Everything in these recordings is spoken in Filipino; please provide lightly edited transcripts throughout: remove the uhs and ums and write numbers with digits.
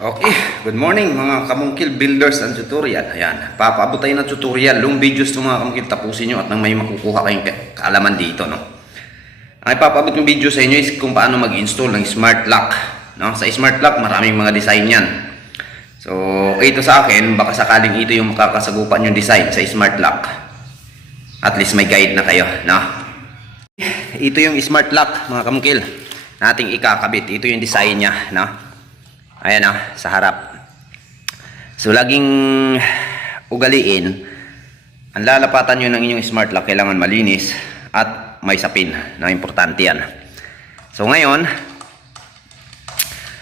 Okay, good morning mga kamungkil builders and tutorial. Ayan, papaabot tayo ng tutorial. Long videos to mga kamungkil, tapusin nyo at nang may makukuha kayong kaalaman dito, no? Ang ipapaabot yung video sa inyo is kung paano mag-install ng smart lock, no? Sa smart lock, maraming mga design yan. So, ito sa akin, baka sakaling ito yung makakasagupan yung design sa smart lock. At least may guide na kayo, no? Ito yung smart lock mga kamungkil nating ikakabit. Ito yung design niya, no? Ayan sa harap. So laging ugaliin, ang lalapatan nyo ng inyong smart lock kailangan malinis at may sapin, na importante yan. So ngayon,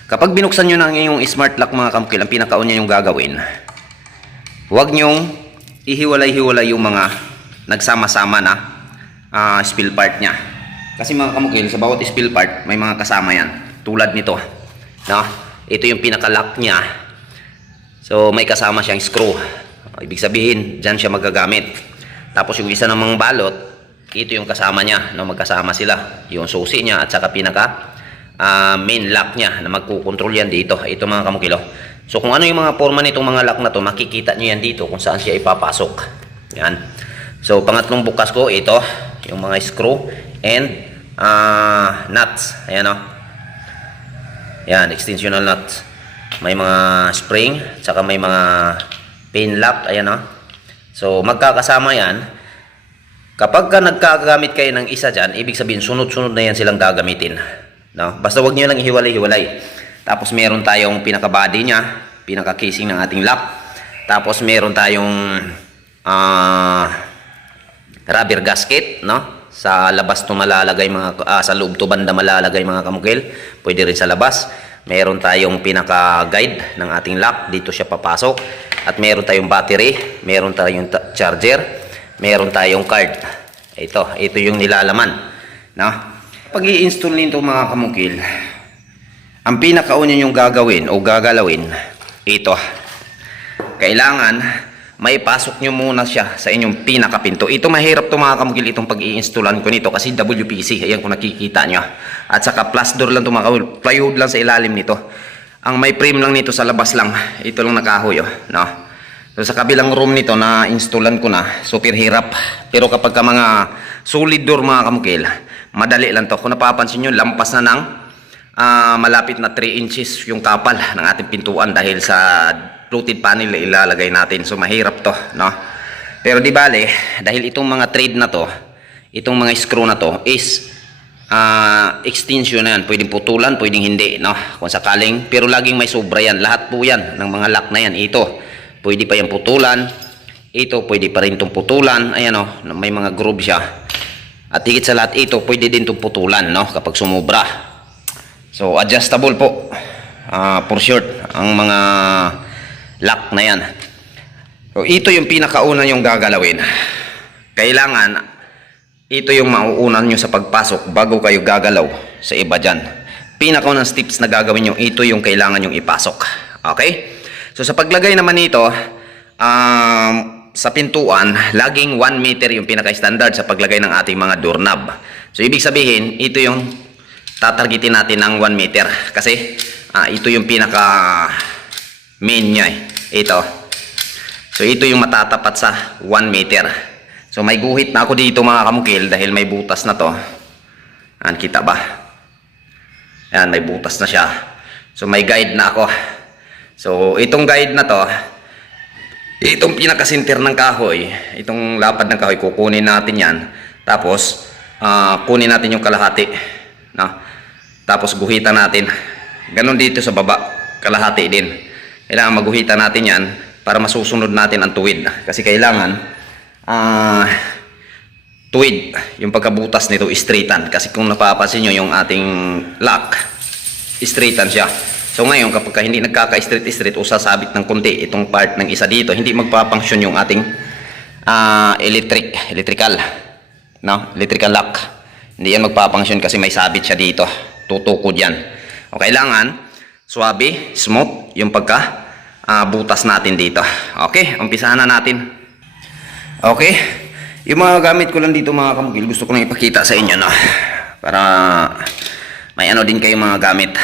kapag binuksan nyo ng inyong smart lock mga kamukil, ang pinakauna yung gagawin, huwag nyong ihiwalay-hiwalay yung mga nagsama-sama na spill part nya. Kasi mga kamukil, sa bawat spill part may mga kasama yan, tulad nito, no? Ito yung pinaka-lock niya. So may kasama siyang screw. Ibig sabihin, dyan siya magagamit. Tapos yung isa namang balot, ito yung kasama niya, no? Magkasama sila. Yung susi niya at saka pinaka main lock niya na magkukontrol yan dito. Ito mga kamukilo. So kung ano yung mga forma nitong mga lock na to, makikita nyo yan dito kung saan siya ipapasok. Yan. So pangatlong bukas ko, ito yung mga screw and nuts. Ayan o. Yan, extensional nuts. May mga spring, saka may mga pin lock, ayan o. So, magkakasama yan. Kapag ka nagkagamit kayo ng isa dyan, ibig sabihin, sunod-sunod na yan silang gagamitin. No? Basta wag nyo lang ihiwalay-hiwalay. Tapos, meron tayong pinaka-body nya, pinaka-casing ng ating lock. Tapos, meron tayong rubber gasket, no? Sa labas to malalagay sa loob to banda malalagay mga kamukil. Pwede rin sa labas. Meron tayong pinaka-guide ng ating lock. Dito siya papasok. At meron tayong battery. Meron tayong charger. Meron tayong card. Ito yung nilalaman. No? Pag i-install nito mga kamukil, ang pinakauna yung gagawin o gagalawin, ito. Kailangan may pasok nyo muna siya sa inyong pinakapinto. Ito mahirap to mga kamukil, itong pag-i-installan ko nito kasi WPC, ayan kung nakikita nyo. At saka plus door lang to mga kamukil, plywood lang sa ilalim nito. Ang may frame lang nito sa labas lang, ito lang nakahoy, no? So sa kabilang room nito na installan ko na, super hirap. Pero kapag ka mga solid door mga kamukil, madali lang to. Kung napapansin nyo, lampas na ng malapit na 3 inches yung kapal ng ating pintuan dahil sa fluted panel na ilalagay natin. So mahirap to, no? Pero di bale, dahil itong mga thread na to, itong mga screw na to is extension na yan. Pwedeng putulan, pwedeng hindi, no? Kung sakaling, pero laging may sobra yan. Lahat po yan ng mga lock na yan. Ito, pwede pa yung putulan. Ito, pwede pa rin itong putulan. Ayan o, may mga groove siya. At higit sa lahat, ito, pwede din itong putulan, no? Kapag sumubra. So adjustable po. For short, ang mga lock na yan. So ito yung pinakauna yung gagalawin. Kailangan ito yung mauunan nyo sa pagpasok bago kayo gagalaw sa iba dyan. Pinakaunang steps na gagawin nyo, ito yung kailangan yung ipasok. Okay? So sa paglagay naman nito sa pintuan, laging 1 meter yung pinaka-standard sa paglagay ng ating mga doorknob. So ibig sabihin, ito yung tatargetin natin ng 1 meter kasi ito yung pinaka main nya ito. So ito yung matatapat sa 1 meter. So may guhit na ako dito mga kamukil dahil may butas na to. Kita ba? Ayan, may butas na siya. So may guide na ako. So itong guide na to, itong pinaka-center ng kahoy, itong lapad ng kahoy, kukunin natin yan. Tapos kunin natin yung kalahati, no? Tapos guhitan natin. Ganon dito sa baba, kalahati din. Kailangan maguhitan natin yan para masusunod natin ang tuwid. Kasi kailangan tuwid, yung pagkabutas nito, straightan. Kasi kung napapansin nyo yung ating lock, straightan siya. So ngayon, kapag hindi nagkaka-straight o sasabit ng konti itong part ng isa dito, hindi magpapunction yung ating electrical lock. Hindi yan magpapunction kasi may sabit siya dito. Tutukod yan. O kailangan swabe, smooth yung pagka butas natin dito. Okay, umpisahan na natin. Okay, yung mga gamit ko lang dito mga kamukil, gusto ko lang ipakita sa inyo, no? Para may ano din kayo mga gamit.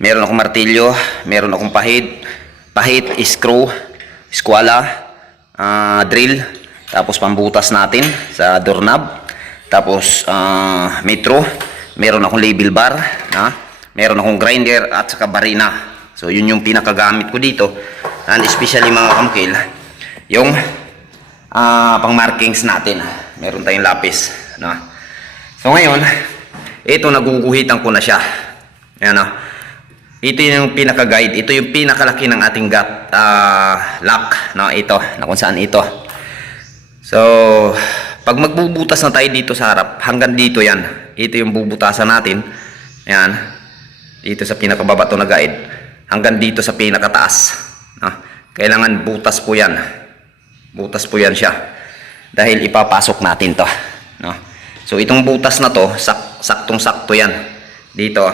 Meron akong martilyo, meron akong pahit, screw, eskwala, drill, tapos pambutas natin sa doorknob, tapos metro, meron akong label bar, meron akong grinder at saka barina. So yun yung pinakagamit ko dito, and especially mga kamukil, yung pang markings natin. Meron tayong lapis, So ngayon, ito naguguhitan ko na siya. Ayan, ito yung pinaka-guide, ito yung pinakalaki ng ating lock, ito, na kung saan ito. So, pag magbubutas na tayo dito sa harap, hanggang dito yan. Ito yung bubutasan natin. Ayan, dito sa pinakababa to na guide. Hanggang dito sa pinakataas. Kailangan butas po yan. Butas po yan siya. Dahil ipapasok natin to. So, itong butas na to, saktong-sakto yan. Dito,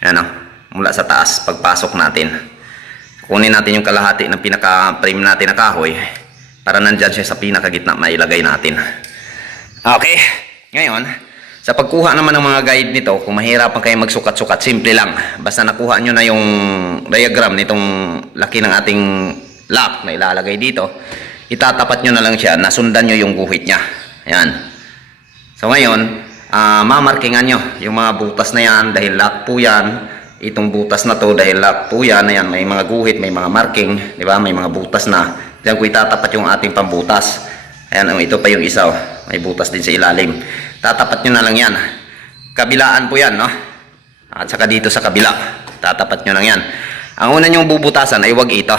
ayan, mula sa taas, pagpasok natin, kunin natin yung kalahati ng pinaka-frame natin na kahoy para nandyan siya sa pinakagitna, mailagay natin. Okay, ngayon, sa pagkuha naman ng mga guide nito, kung mahirapan kayo magsukat-sukat, simple lang. Basta nakuha nyo na yung diagram nitong laki ng ating lock na ilalagay dito, itatapat nyo na lang siya, nasundan nyo yung guhit nya. Ayan. So ngayon, mamarkingan nyo yung mga butas na yan dahil lock po yan. Itong butas na to dahil lock po yan, ayan, may mga guhit, may mga marking, di ba? May mga butas na. Diyan ko itatapat yung ating pambutas. Ayan, ito pa yung isa, may butas din sa ilalim. Tatapat nyo na lang yan. Kabilaan po yan, At saka dito sa kabila, tatapat nyo lang yan. Ang una nyong bubutasan ay wag ito,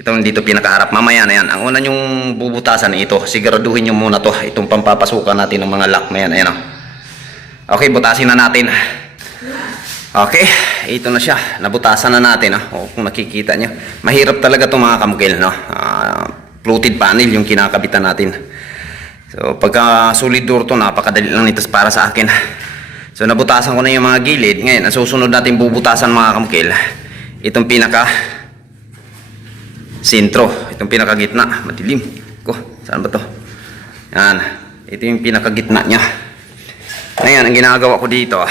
Itong dito pinakaharap, mamaya na yan. Ang una nyong bubutasan ay ito. Siguraduhin nyo muna to, itong pampapasukan natin ng mga lock na yan, ayan, Okay, butasin na natin. Okay, ito na siya. Nabutasan na natin. Kung nakikita nyo. Mahirap talaga ito mga kamukil. Fluted panel yung kinakabitan natin. So, pagka solid door to, napakadali lang nito para sa akin. So, nabutasan ko na yung mga gilid. Ngayon, ang susunod natin bubutasan mga kamukil, itong pinaka sentro. Itong pinaka gitna. Madilim. Saan ba to? Yan. Ito yung pinaka gitna nya. Ngayon, ang ginagawa ko dito,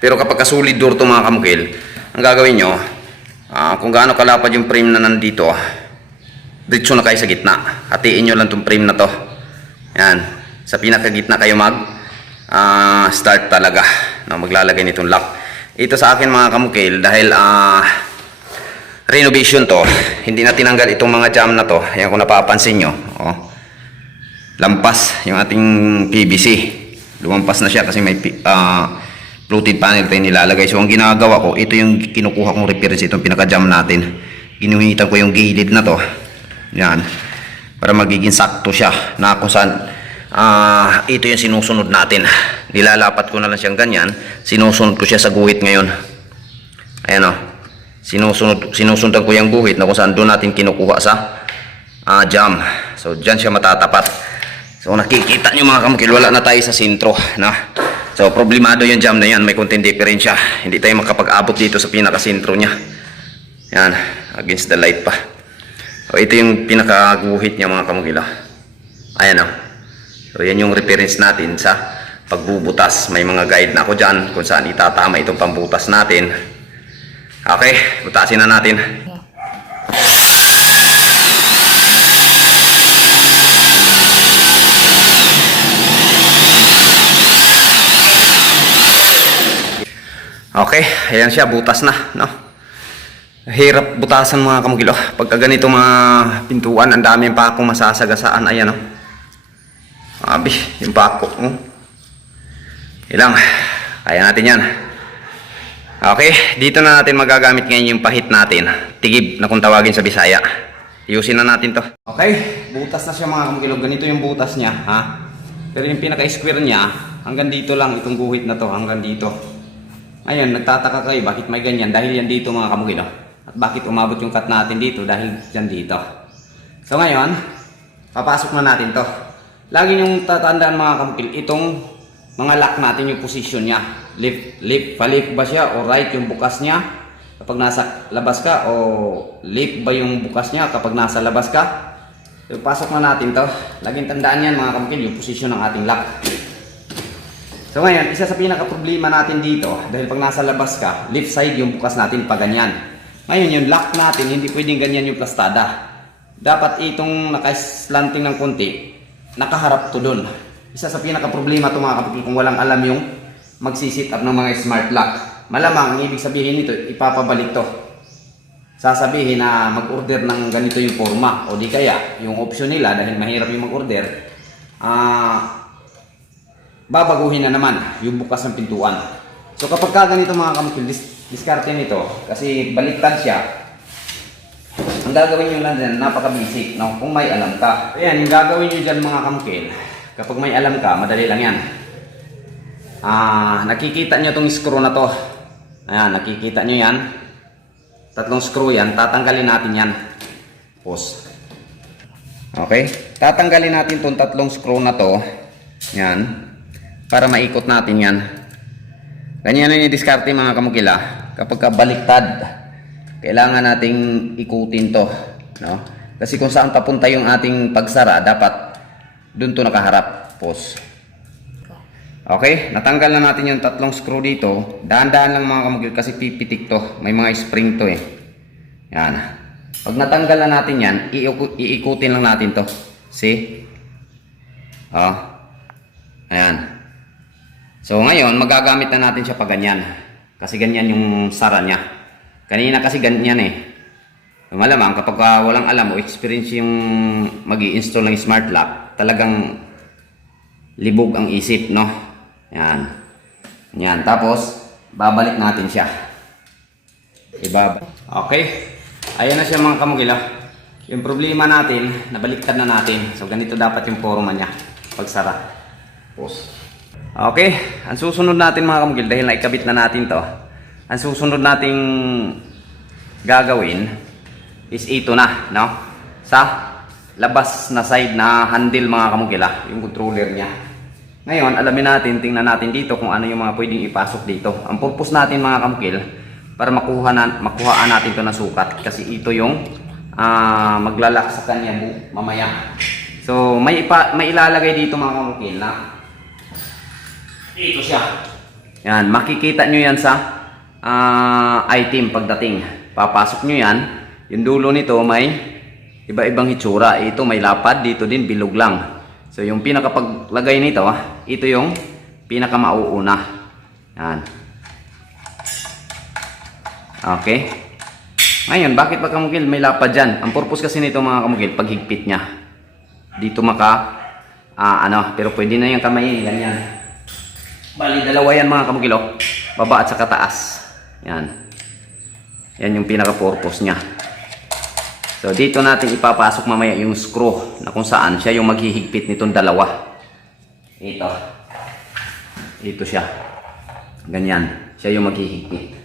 pero kapag solid door to mga kamukil, ang gagawin nyo, kung gaano kalapad yung frame na nandito, diretso na kayo sa gitna. Hatiin nyo lang itong frame na to. Yan. Sa pinakagitna kayo start talaga. Maglalagay nitong lock. Ito sa akin mga kamukil, dahil renovation to, hindi na tinanggal itong mga jam na to. Yan kung napapansin nyo. Lampas yung ating PVC. Lumampas na siya kasi may fluted panel tayo nilalagay. So ang ginagawa ko, ito yung kinukuha kong reference, itong pinaka-jam natin. Ginuhitan ko yung gilid na to. Yan. Para magiging sakto siya. Na kung saan, ito yung sinusunod natin. Nilalapat ko na lang siyang ganyan. Sinusunod ko siya sa guhit ngayon. Ayan sinusundan ko yung guhit na kung saan doon natin kinukuha sa jam. So dyan siya matatapat. So nakikita nyo mga kamukil, wala na tayo sa sentro. So, problemado yung jam na yan. May konting diferensya. Hindi tayo makapag-abot dito sa pinaka-sentro niya. Yan. Against the light pa. So, ito yung pinaka-guhit niya mga kamukila. Ayan So, yan yung reference natin sa pagbubutas. May mga guide na ako dyan kung saan itatama itong pambutas natin. Okay. Butasin na natin. Okay, ayan siya, butas na, Hirap butasan mga kamukilo. Pagka ganito mga pintuan, ang dami pa akong masasagasaan. Ayan, Abi, yung pako, Ilang, kaya natin yan. Okay, dito na natin magagamit ngayon yung pahit natin. Tigib na kung tawagin sa Bisaya. Iusin na natin to. Okay, butas na siya mga kamukilo. Ganito yung butas niya, Pero yung pinaka-square niya, hanggang dito lang itong guhit na to, hanggang dito. Ayun, nagtataka kayo bakit may ganyan, dahil yan dito mga kamukil, At bakit umabot yung cut natin dito, dahil yan dito. So ngayon, papasok na natin to. Lagi nyong tatandaan mga kamukil, itong mga lock natin yung position nya. Left ba siya o right yung bukas nya kapag nasa labas ka, o left ba yung bukas nya kapag nasa labas ka. So pasok na natin to. Laging tandaan yan mga kamukil, yung position ng ating lock. So ngayon, isa sa pinaka-problema natin dito, dahil pag nasa labas ka, left side yung bukas natin pa ganyan. Ngayon yung lock natin, hindi pwedeng ganyan yung plastada. Dapat itong naka-slanting ng konti, nakaharap to dun. Isa sa pinaka-problema ito mga kapatid, kung walang alam yung magsisit up ng mga smart lock. Malamang, ang ibig sabihin nito, ipapabalik to. Sasabihin na mag-order ng ganito yung forma. O di kaya, yung option nila, dahil mahirap yung mag-order, babaguhin na naman yung bukas ng pintuan. So kapag ka ganito mga kamukil, diskarte nito, kasi baliktad siya, ang gagawin nyo lang dyan, napaka-basic, no? Kung may alam ka. Ayan, yung gagawin nyo dyan mga kamukil, kapag may alam ka, madali lang yan. Nakikita nyo itong screw na to. Ayan, nakikita nyo yan. 3 screw yan, tatanggalin natin yan. Pause. Okay, tatanggalin natin itong 3 screw na to. Yan. Para maikot natin yan. Ganyan na yung diskarte mga kamukila. Kapag baliktad, kailangan nating ikutin to, no? Kasi kung saan papunta yung ating pagsara, dapat dun to nakaharap. Pause. Okay, natanggal na natin yung 3 screw dito. Dahan-dahan lang mga kamukila kasi pipitik to. May mga spring to eh. Yan. Pag natanggal na natin yan, iikutin lang natin to. See? Oh. Ayan. So ngayon, magagamit na natin siya pa ganyan. Kasi ganyan yung sara niya. Kanina kasi ganyan eh. Malamang kapag walang alam o experience yung mag-i-install ng smart lock, talagang libog ang isip, no? Yan. Yan. Tapos, babalik natin siya. Okay. Ayan na siya mga kamukila. Yung problema natin, nabaliktad na natin. So ganito dapat yung forma niya. Pagsara. Pause. Okay, ang susunod natin mga kamukil, dahil naikabit na natin to, ang susunod nating gagawin is ito na, no? Sa labas na side na handle mga kamukila, yung controller niya. Ngayon, alamin natin, tingnan natin dito kung ano yung mga pwedeng ipasok dito. Ang purpose natin mga kamukil, para makuhaan natin to na sukat, kasi ito yung maglalak sa kanya mamaya. So may ilalagay dito mga kamukil na ito siya. Yan, makikita nyo yan sa item pagdating. Papasok nyo yan. Yung dulo nito may iba-ibang hitsura. Ito may lapad, dito din bilog lang. So yung pinakapaglagay nito, ito yung pinakamauuna. Yan. Okay. Ngayon, bakit ba kamukil may lapad dyan? Ang purpose kasi nito mga kamukil, paghigpit niya. Dito pero pwede na yung kamay, ganyan. Bali, dalawa yan mga kamukil, baba at saka taas. Yan. Yan yung pinaka-purpose niya. So, dito natin ipapasok mamaya yung screw na kung saan siya yung maghihigpit nitong dalawa. Ito. Ito siya. Ganyan. Siya yung maghihigpit.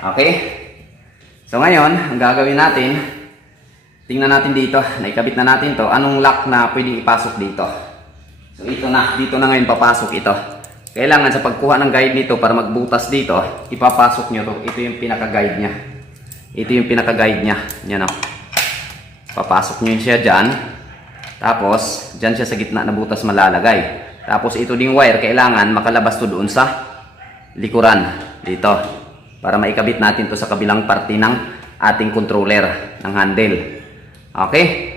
Okay? So, ngayon, ang gagawin natin, tingnan natin dito. Naikabit na natin to. Anong lock na pwedeng ipasok dito? So, ito na. Dito na ngayon papasok ito. Kailangan sa pagkuha ng guide nito para magbutas dito, ipapasok nyo to. Ito yung pinaka-guide niya. Ito yung pinaka-guide niya. Yan o. Papasok nyo siya dyan. Tapos, dyan siya sa gitna na butas malalagay. Tapos, ito ding wire, kailangan makalabas to doon sa likuran. Dito. Para maikabit natin to sa kabilang parte ng ating controller ng handle. Okay?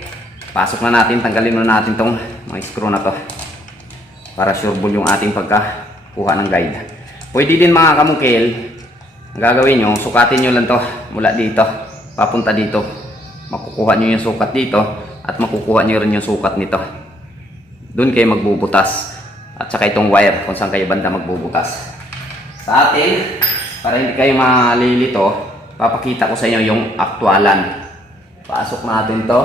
Pasok na natin. Tanggalin na natin tong mga screw na to. Para sureball yung ating pagkakuha ng guide. Pwede din mga kamukil, ang gagawin nyo, sukatin nyo lang to mula dito, papunta dito. Makukuha nyo yung sukat dito at makukuha nyo rin yung sukat nito. Doon kayo magbubutas. At saka itong wire kung saan kayo banda magbubutas. Sa atin, para hindi kayo malilito, papakita ko sa inyo yung aktualan. Pasok natin to.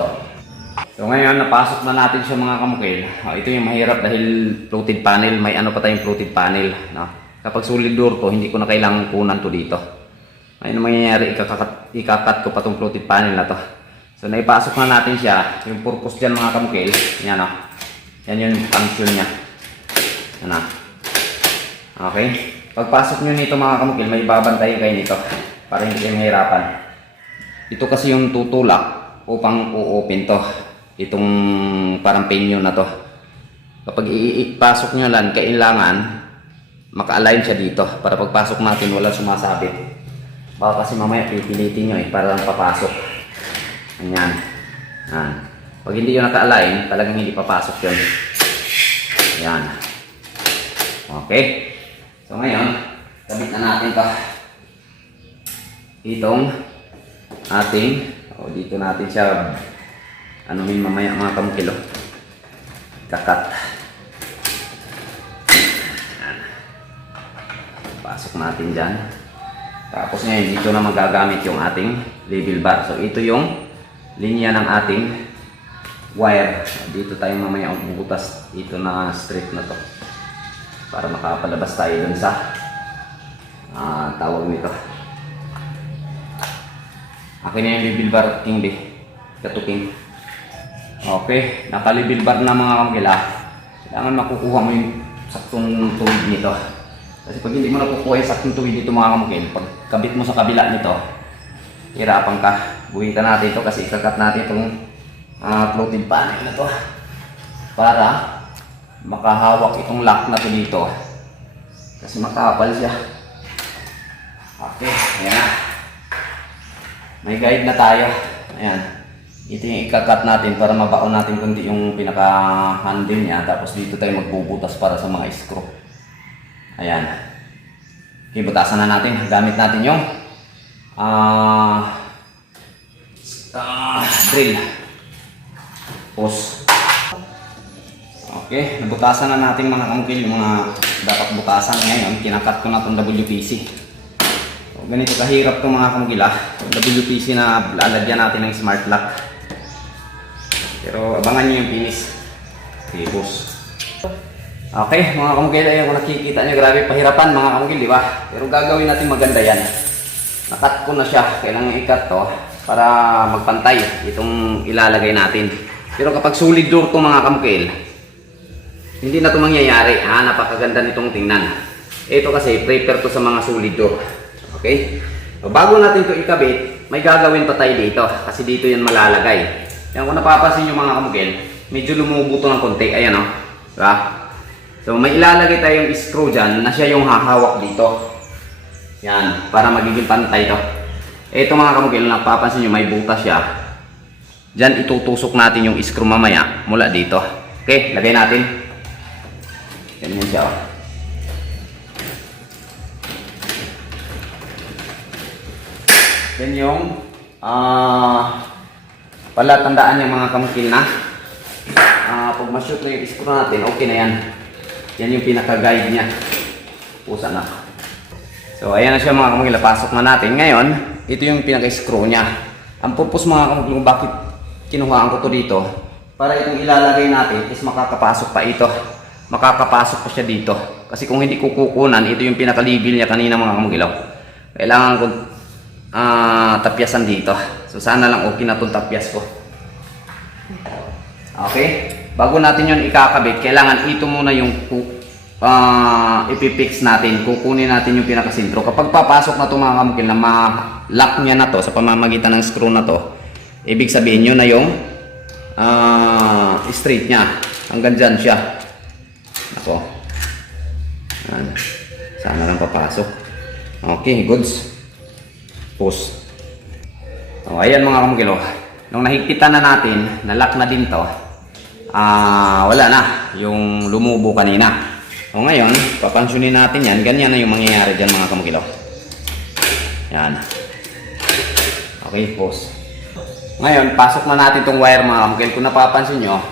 So ngayon, napasok na natin siya mga kamukil. Ito yung mahirap dahil fluted panel. May ano pa tayong fluted panel. No? Kapag solid door to, hindi ko na kailangan kunan to dito. Ngayon mangyayari, ikakat ko pa itong fluted panel na to. So naipasok na natin siya. Yung purpose dyan mga kamukil, yan o. Yan yung function niya. Yan o. Okay? Pagpasok nyo nito mga kamukil, may babantayin kayo nito. Para hindi kayo mahirapan. Ito kasi yung tutulak upang u-open to. Itong parang penyo na to. Kapag ipasok nyo lang, kailangan maka-align siya dito para pagpasok natin wala sumasabit. Baka kasi mamaya pipilitin nyo para lang papasok. Ayan. Ayan. Pag hindi yun naka-align, talagang hindi papasok yun. Ayan. Okay. So ngayon, kabit na natin ito. Itong ating, dito natin siya anuhin mamaya mga kamukil. Kakat. Ayan. Pasok natin dyan. Tapos ngayon dito na magagamit yung ating level bar. So ito yung linya ng ating wire. Dito tayo mamaya bubutas ito na straight na to. Para makapalabas tayo dun sa tawag nito. Akin na yung level bar king B. Katuking. Okay. Naka-level bar na mga kamukila. Kailangan makukuha mo yung saktong tuwid nito. Kasi pag hindi mo nakukuha yung saktong tuwid dito mga kamukil, pag kabit mo sa kabila nito, hirapan ka. Buhitan natin ito kasi ikakat natin itong floating panel na to para makahawak itong lock na to dito. Kasi makapal siya. Okay, ayan na. May guide na tayo. Ayan. Ito yung ikakat natin para mabaon natin kundi yung pinaka-handle niya. Tapos dito tayo magbubutas para sa mga screw. Ayan. Okay, butasan na natin. Gamit natin yung drill. Pause. Okay, nabutasan na natin mga kamukil yung mga dapat butasan. Ngayon, kinakat ko na itong WPC. So, ganito kahirap itong mga kamukil WPC na lalagyan natin ng smart lock. Pero abangan nyo yung finish. Okay, pause. Okay, mga kamukil, ayun kung nakikita nyo, grabe pahirapan mga kamukil, di ba? Pero gagawin natin maganda yan. Nakat ko na siya, kailangan ikat to para magpantay itong ilalagay natin. Pero kapag solid door to mga kamukil, hindi na ito mangyayari. Napakaganda nitong tingnan. Ito kasi, prepare to sa mga solid door. Okay? So, bago natin ito ikabit, may gagawin pa tayo dito. Kasi dito yan malalagay. Yan, kung napapansin nyo mga kamukil, medyo lumubo to ng konti. Ayan o. Diba? So may ilalagay tayong screw dyan na siya yung hahawak dito. Yan, para magiging pantay to. Ito mga kamukil, napapansin nyo may butas siya. Dyan itutusok natin yung screw mamaya mula dito. Okay, lagay natin. Ganyan siya. Yan yung pala tandaan yung mga kamukil na pag ma-shoot na yung screw natin, okay na yan. Yan yung pinaka-guide niya. Pusa na. So, ayan na siya mga kamukil. Pasok na natin. Ngayon, ito yung pinaka-screw niya. Ang purpose mga kamukil, bakit kinuhaan ko to dito? Para itong ilalagay natin is makakapasok pa ito. Makakapasok pa siya dito. Kasi kung hindi kukukunan, ito yung pinaka-level niya kanina mga kamukil. Kailangan ko tapyasan dito. So, sana lang okay na itong tapyas ko. Okay? Bago natin yon ikakabit, kailangan ito muna yung ipipix natin. Kukunin natin yung pinakasintro. Kapag papasok na ito mga kamukil na ma-lock niya na to sa pamamagitan ng screw na to, ibig sabihin nyo na yung straight niya. Hanggang dyan siya. Ako. Sana lang papasok. Okay, goods. Pause. So, ayan mga kamukil. Nung nahigpitan na natin, na-lock na din to. Wala na yung lumubo kanina. O ngayon, papansyonin natin yan. Ganyan na yung mangyayari dyan mga kamukil. Yan. Okay, pause. Ngayon, pasok na natin itong wire mga kamukil. Kung napapansin nyo,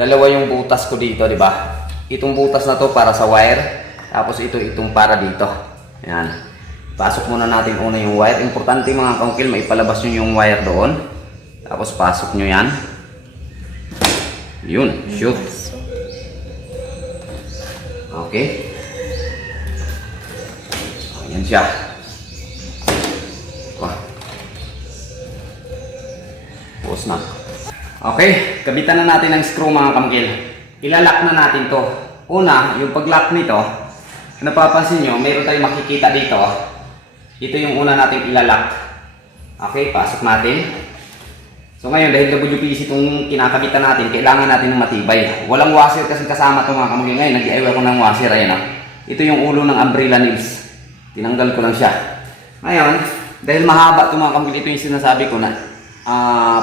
dalawa yung butas ko dito, di ba? Itong butas na to para sa wire. Tapos itong para dito. Yan. Pasok muna natin una yung wire. Importante mga kamukil, maipalabas nyo yung wire doon. Tapos pasok nyo yan. Yun, shoot. Okay. Ayan siya. Pause na. Okay, kabitan na natin ng screw mga kamukil. Ilalak na natin to. Una, yung pag-lock nito, napapansin nyo, mayroon tayong makikita dito. Ito yung una nating ilalak. Okay, pasok natin. So ngayon, dahil WPC itong kinakabitan natin, kailangan natin ng matibay. Walang washer kasi kasama ito mga kamukil. Ngayon, nag-i-ayaw ko ng washer. Ayan, Ito yung ulo ng umbrella nails. Tinanggal ko lang siya. Ngayon, dahil mahaba ito mga kamukil, ito yung sinasabi ko na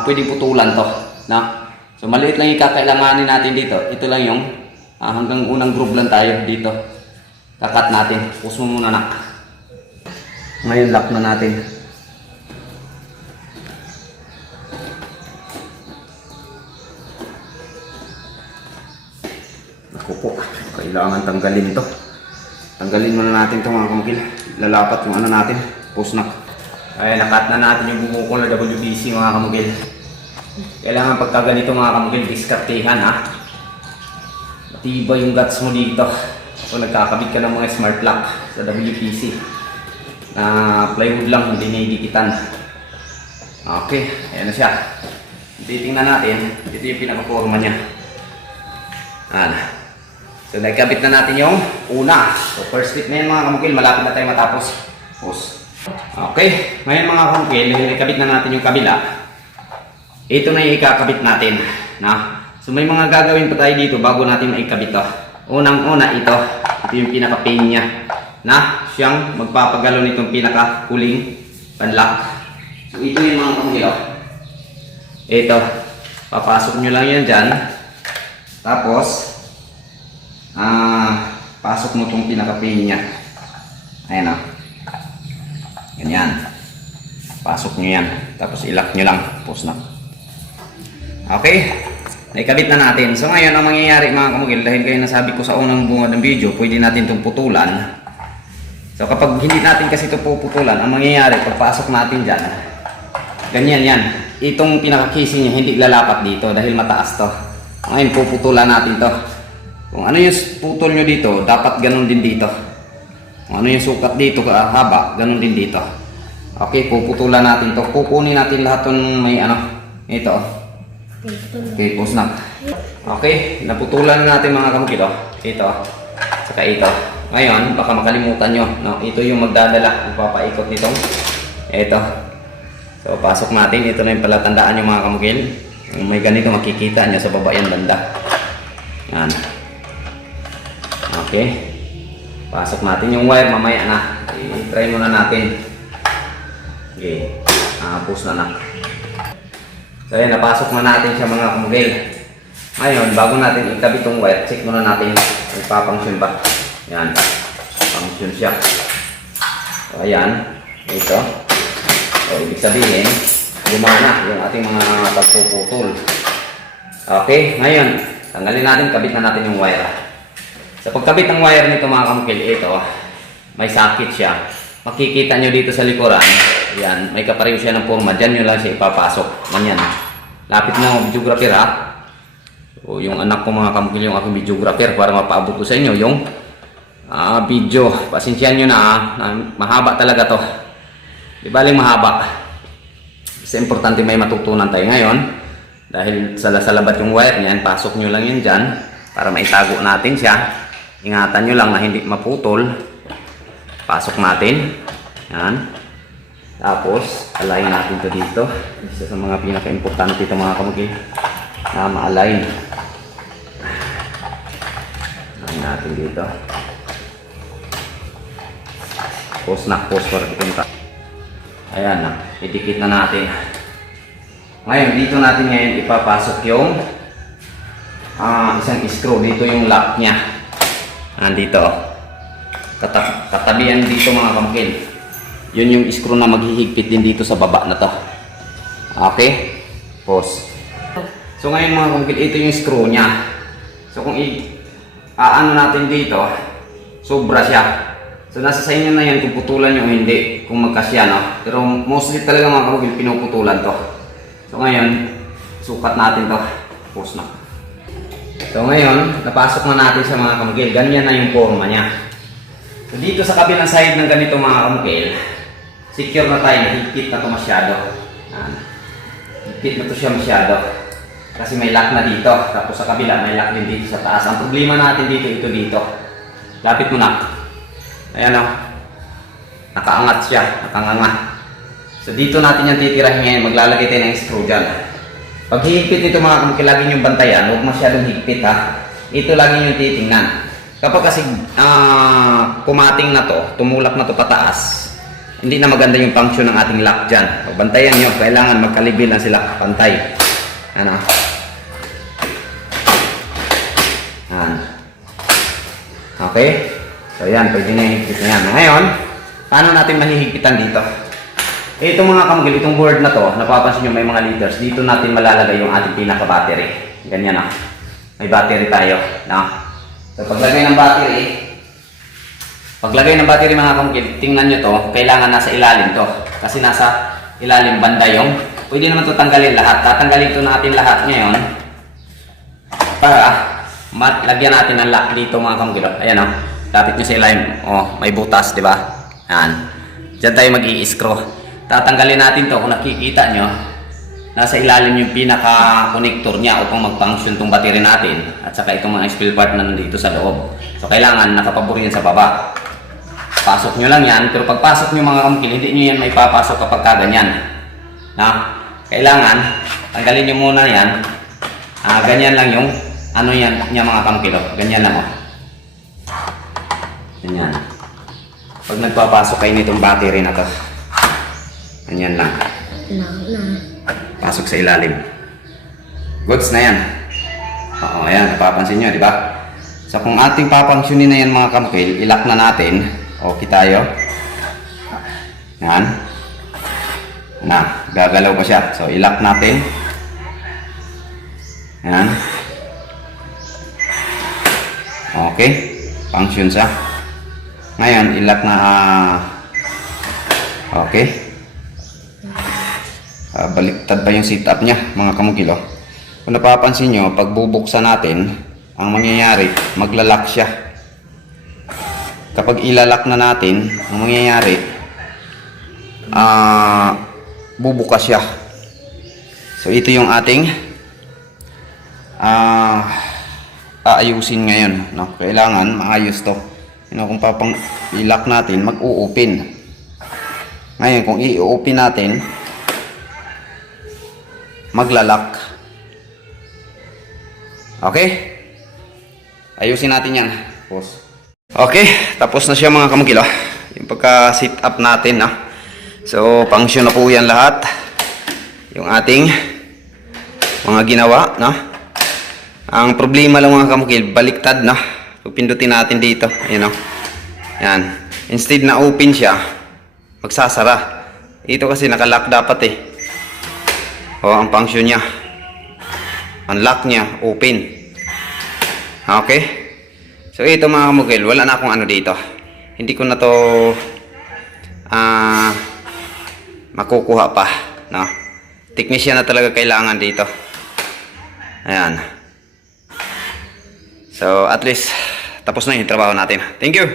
pwedeng putulan to. Na? So maliit lang yung kakailanganin natin dito. Ito lang yung hanggang unang groove lang tayo dito. Kakat natin. Push mo muna na. Ngayon lock na natin. Naku po, kailangan tanggalin to. Tanggalin muna natin ito mga kamukil. Lalapat yung ano natin. Push na. Ay, nakat na natin yung bumukol na WBC mga kamukil. Kailangan pagka ganito mga kamukil, diskartehan ha. Matibay yung guts mo dito. So nagkakabit ka ng mga smart lock sa WPC. Na plywood lang, hindi naidikitan. Okay, ayan na siya. Titingnan natin, ito yung pinaka-forma niya. Ayan. So nagkabit na natin yung una. So first step na yan mga kamukil, malapit na tayo matapos. Push. Okay, ngayon mga kamukil, nakabit na natin yung kabila. Ito na yung ikakabit natin. Na? So may mga gagawin pa tayo dito bago natin maikabit to. Unang-una ito yung pinaka-pin niya. Na siyang magpapagalo nitong pinaka-huling panlock. So ito yung mga kamukil. Ito, papasok nyo lang yan dyan. Tapos, pasok mo itong pinaka-pin niya. Ayan o. Ganyan. Pasok nyo yan. Tapos ilock nyo lang. Post na. Okay. Naikabit na natin. So ngayon ang mangyayari mga kamukil, dahil kayo nasabi ko sa unang bunga ng video, pwede natin itong putulan. So kapag hindi natin kasi ito puputulan, ang mangyayari, pagpasok natin dyan, ganyan yan. Itong pinaka-casing niya hindi lalapat dito dahil mataas to. Ngayon puputulan natin to. Kung ano yung putol nyo dito, dapat ganun din dito. Kung ano yung sukat dito, haba, ganun din dito. Okay, puputulan natin to. Kukunin natin lahat ng may ano, ito. Okay, pause na. Okay, naputulan na natin mga kamukil. Ito, saka ito. Ngayon, baka makalimutan nyo. No? Ito yung magdadala, magpapaikot nitong ito. So, pasok natin. Ito na yung palatandaan nyo mga kamukil. Kung may ganito, makikita nyo sa baba yan banda. Yan. Okay. Pasok natin yung wire mamaya na. I-try muna natin. Okay. Pause na na. So ayan, napasok na natin siya mga kamukil. Ngayon, bago natin ikabit itong wire, check muna natin kung papunction ba. Yan, function siya. So ayan, ito. So ibig sabihin, gumana yung ating mga pagpuputol. Okay, ngayon, tanggalin natin, kabit na natin yung wire. Sa pagkabit ng wire nito mga kamukil, ito, may socket siya. Makikita nyo dito sa likuran. Yan, may kapareho siya ng forma. Diyan nyo lang siya ipapasok. Ganyan. Lapit na ang videographer ha. So, yung anak ko mga kamukil, yung aking videographer para mapaabot ko sa inyo yung video. Pasensyahan nyo na mahaba talaga to. Di baling mahaba. Kasi importante may matutunan tayo ngayon. Dahil salabat yung wire niyan, pasok nyo lang yun dyan para maitago natin siya. Ingatan nyo lang na hindi maputol. Pasok natin. Yan. Tapos, align natin ito dito. Isa sa mga pinaka-importante ito mga kamukil na ma-align. Align natin dito. Pause na, pause para ipunta. Ayan na, idikit na natin. Ngayon, dito natin ngayon ipapasok yung isang screw. Dito yung lock niya. Nandito. Katabihan dito mga kamukil. Yun yung screw na maghihigpit din dito sa baba na to. Okay? Pause. So ngayon mga kamukil, ito yung screw niya. So kung ano natin dito, sobra siya. So nasa sa inyo na yan kung putulan nyo o hindi, kung magkasya, no? Pero mostly talaga mga kamukil, pinuputulan to. So ngayon, sukat natin to. Pause na. So ngayon, napasok na natin sa mga kamukil. Ganyan na yung forma niya. So dito sa kabilang side ng ganito mga kamukil, secure na tayo, higpit na ito masyado. Higpit na ito siya masyado. Kasi may lock na dito. Tapos sa kabila, may lock din dito sa taas. Ang problema natin dito, ito dito. Lapit mo na. Ayan o. Nakaangat siya. Nakanganga. So dito natin yung titirahin ngayon. Maglalagay tayo ng screw dyan. Pag higpit nito mga kamukil, lagi nyo bantayan. Huwag masyadong higpit ha. Ito lagi nyo titingnan. Kapag kasi pumating na to, tumulak na to pataas, hindi na maganda yung function ng ating lock dyan. O, bantayan nyo, kailangan magkalibil lang sila, pantay. Ano? Yan. Okay? So yan, pwede na higpit na yan. Ngayon, paano natin mahihigpitan dito? Itong mga kamugil, itong board na to, napapansin nyo may mga liters, dito natin malalagay yung ating pinaka-battery. Ganyan na. May battery tayo. No? So paglagay ng battery mga kamugil, tingnan nyo to, kailangan nasa ilalim to. Kasi nasa ilalim banda yung, pwede naman to tanggalin lahat. Tatanggalin to natin lahat ngayon para lagyan natin ng lock dito mga kamugil. Ayan o, lapit nyo sa ilalim. O, may butas, di ba? Ayan. Diyan tayo mag-i-screw. Tatanggalin natin to, kung nakikita nyo, nasa ilalim yung pinaka-connector niya upang mag-function itong battery natin at saka itong mga spill part na nandito sa loob. So kailangan nakapabor yan sa baba. Pasok nyo lang yan, pero pagpasok nyo mga kamukil, hindi nyo yan may papasok kapag kaganyan. Na, kailangan tanggalin nyo muna yan. Ganyan lang yung ano yan niya mga kamukil. Ganyan lang o. Ganyan. Pag nagpapasok kayo nitong battery na to, ganyan lang. Pasok sa ilalim. Goods na yan. Oo, ayan. Napapansin nyo, di ba? So, kung ating papangsyonin na yan mga kamukil, ilak na natin. Okay tayo. Yan. Na, gagalaw pa siya. So, ilak natin. Yan. Okay. Function siya. Ngayon, ilak na okay. Baliktad pa yung setup niya mga kamukilo. Kung napapansin nyo, pag bubuksan natin, ang mangyayari, maglalak siya. Kapag ilalak na natin, ang mangyayari, bubukas siya. So ito yung ating aayusin ngayon, no? Kailangan maayos to. Kung ilak natin, mag-u-open. Ngayon, kung i-open natin, maglalak. Okay? Ayusin natin yan. Pause. Okay, tapos na siya mga kamukilo. Yung pagka-sit up natin. So, function na po yan lahat. Yung ating mga ginawa. Ang problema lang mga kamukil, baliktad. Pag pindutin natin dito. Ayan, yan. Instead na open siya, magsasara. Ito kasi nakalock dapat eh. Ang function niya, unlock niya, open. Okay? So ito mga kamukil, wala na akong ano dito. Hindi ko na to makukuha pa, no? Technician na talaga kailangan dito. Ayan. So at least tapos na yung trabaho natin. Thank you.